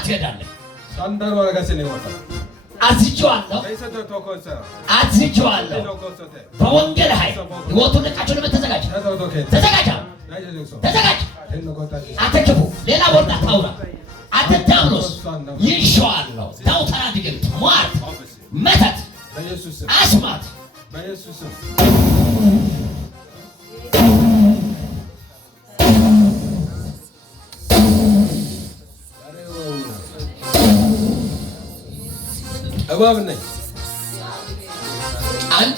ትሄዳለህ። 산다로 가시네 왔다. አዝቼዋለሁ አዝቼዋለሁ በወንጌል ኃይል ሕይወቱን ለቃቸው ለመተዘጋጅ ተዘጋጅ ተዘጋጅ አትክፉ ሌላ ወርዳ ታውራ አንተ ዲያብሎስ ይንሸዋለሁ ዳውተራ ድግምት ሟርት መተት አስማት በኢየሱስ እባብ ነኝ አንድ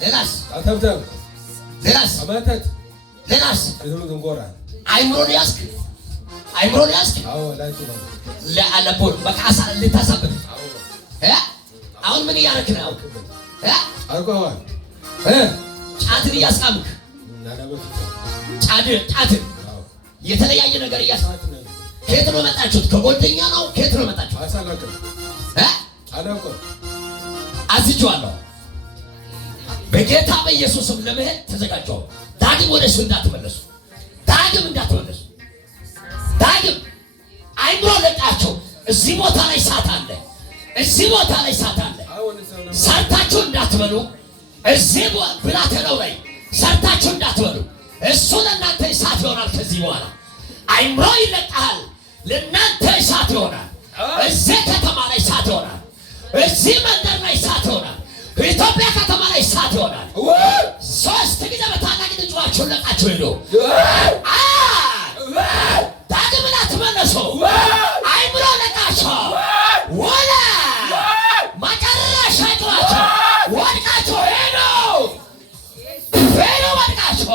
ሌላስ አተብተብ ሌላስ አመተት ሌላስ ዝንጎራ አይምሮን ያስክ አዎ ላይቱ ነው ለአለቦል በቃሳ ልታሳብድ አሁን ምን እያደረክ ነው? አልቆሃል ጫትን እያስቃምክ ጫትን የተለያየ ነገር እያስቃምክ ከየት ነው መጣችሁት? ከጓደኛ ነው? ከየት ነው መጣችሁት? አዝቼዋለሁ በጌታ በኢየሱስም ለመሄድ ተዘጋጀው። ዳግም ወደ እሱ እንዳትመለሱ ዳግም አይምሮ ለቃቸው። እዚህ ቦታ ላይ ሳት አለ ሰርታችሁ እንዳትበሉ። እዚህ ብላቴናው ላይ ሰርታችሁ እንዳትበሉ። እሱ ለእናንተ እሳት ይሆናል። ከዚህ በኋላ አይምሮ ይለቃል፣ ለእናንተ እሳት ይሆናል። እዚህ ከተማ ላይ እሳት ይሆናል። እዚህ መንደር ላይ እሳት ይሆናል። ኢትዮጵያ ከተማ ላይ እሳት ይሆናል። ሶስት ጊዜ በታላቅ ድምፃችሁን ለቃችሁ ሄዱ። ዳግም እንዳትመለሱ አይምሮ ለቃቸው። ወላ መጨረሻ ይጥራቸው። ወድቃችሁ ሄዱ ወድቃችሁ